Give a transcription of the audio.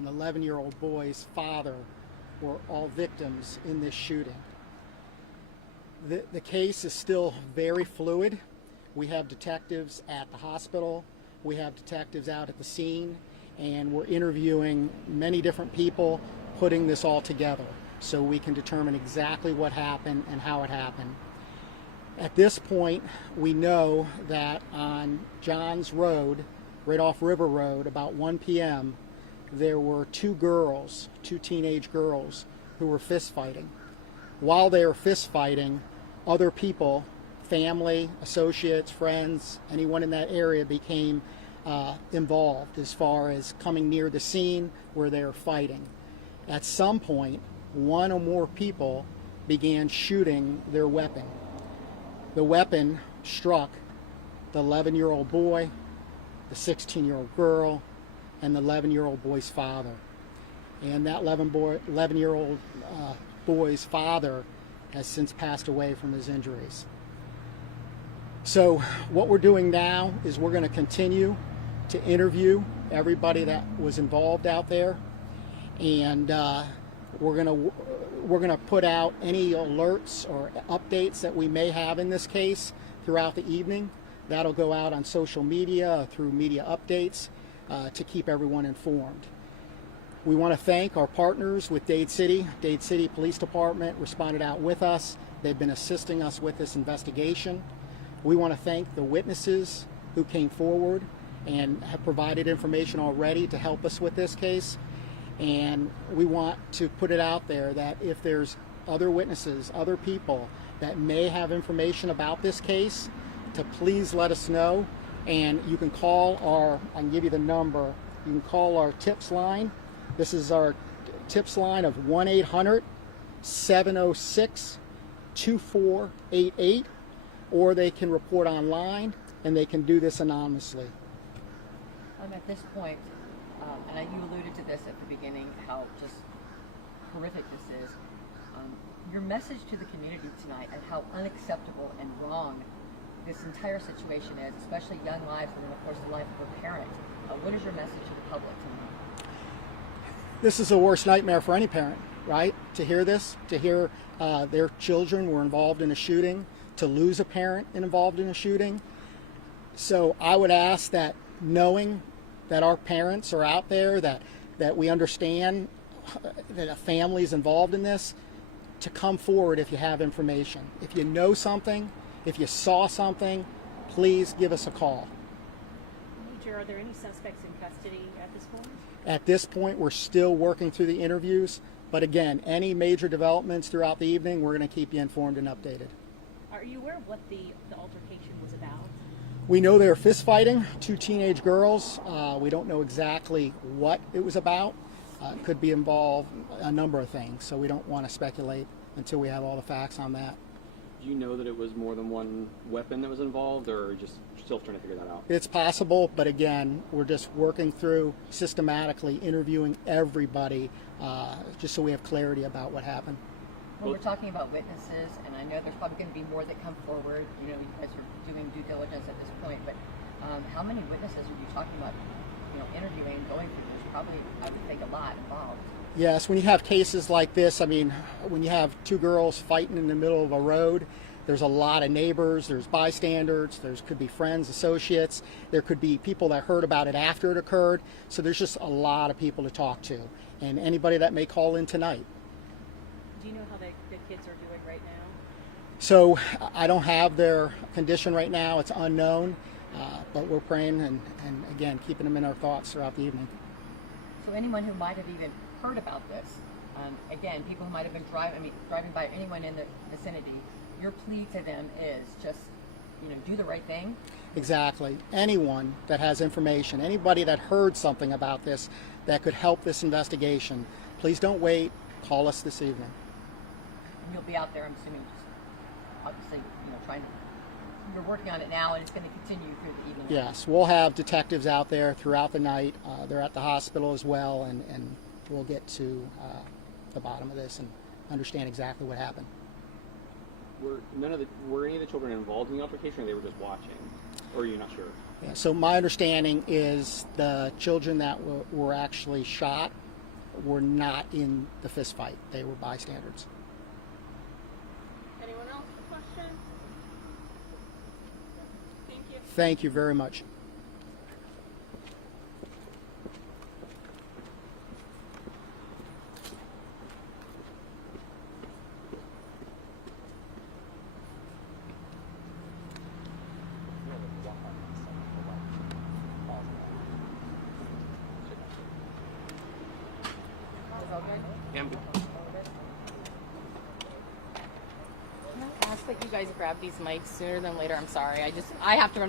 and the 11-year-old boy's father were all victims in this shooting. The case is still very fluid. We have detectives at the hospital, we have detectives out at the scene, and we're interviewing many different people, putting this all together so we can determine exactly what happened and how it happened. At this point, we know that on Johns Road, right off River Road, about 1 p.m., there were two teenage girls, who were fist fighting. While they were fist fighting, other people, family, associates, friends, anyone in that area became involved as far as coming near the scene where they were fighting. At some point, one or more people began shooting their weapon. The weapon struck the 11-year-old boy, the 16-year-old girl, and the 11-year-old boy's father. And that 11-year-old boy's father has since passed away from his injuries. So what we're doing now is we're going to continue to interview everybody that was involved out there, and we're going to put out any alerts or updates that we may have in this case throughout the evening. That'll go out on social media, through media updates, to keep everyone informed. We want to thank our partners with Dade City. Dade City Police Department responded out with us. They've been assisting us with this investigation. We want to thank the witnesses who came forward and have provided information already to help us with this case. And we want to put it out there that if there's other witnesses, other people that may have information about this case, to please let us know. And you can call I can give you the number, you can call our tips line. This is our tips line of 1-800-706-2488, or they can report online, and they can do this anonymously. At this point, and you alluded to this at the beginning, how just horrific this is, your message to the community tonight and how unacceptable and wrong this entire situation is, especially young lives and then of course the life of a parent. What is your message to the public tonight? This is the worst nightmare for any parent, right? To hear this, to hear their children were involved in a shooting, to lose a parent involved in a shooting. So I would ask that, knowing that our parents are out there, that we understand that a family is involved in this, to come forward if you have information. If you know something, if you saw something, please give us a call. Major, are there any suspects in custody at this point? At this point, we're still working through the interviews, but again, any major developments throughout the evening, we're going to keep you informed and updated. Are you aware of what the altercation was about? We know they were fist fighting, two teenage girls. We don't know exactly what it was about. It could be involved a number of things, so we don't want to speculate until we have all the facts on that. Do you know that it was more than one weapon that was involved, or just still trying to figure that out? It's possible, but again, we're just working through systematically interviewing everybody, just so we have clarity about what happened. Well, we're talking about witnesses, and I know there's probably going to be more that come forward. You know, you guys are doing due diligence at this point, but how many witnesses are you talking about, interviewing and going through? There's probably, I would think, a lot involved. Yes, when you have cases like this, I mean, when you have two girls fighting in the middle of a road, there's a lot of neighbors, there's bystanders, could be friends, associates, there could be people that heard about it after it occurred, so there's just a lot of people to talk to, and anybody that may call in tonight. Do you know how the kids are doing right now? So I don't have their condition right now, it's unknown, but we're praying and again, keeping them in our thoughts throughout the evening. So anyone who might have even heard about this, again, people who might have been driving by, anyone in the vicinity, your plea to them is just, do the right thing? Exactly. Anyone that has information, anybody that heard something about this that could help this investigation, please don't wait, call us this evening. And you'll be out there, I'm assuming, just obviously, trying to, you're working on it now and it's going to continue through the evening. Yes, we'll have detectives out there throughout the night. They're at the hospital as well, and we'll get to the bottom of this and understand exactly what happened. Were any of the children involved in the altercation, or they were just watching? Or are you not sure? Yeah, so my understanding is the children that were actually shot were not in the fist fight. They were bystanders. Anyone else with a question? Thank you. Thank you very much. Yeah, I'm good. Can I ask that you guys grab these mics sooner than later? I'm sorry. I have to run to the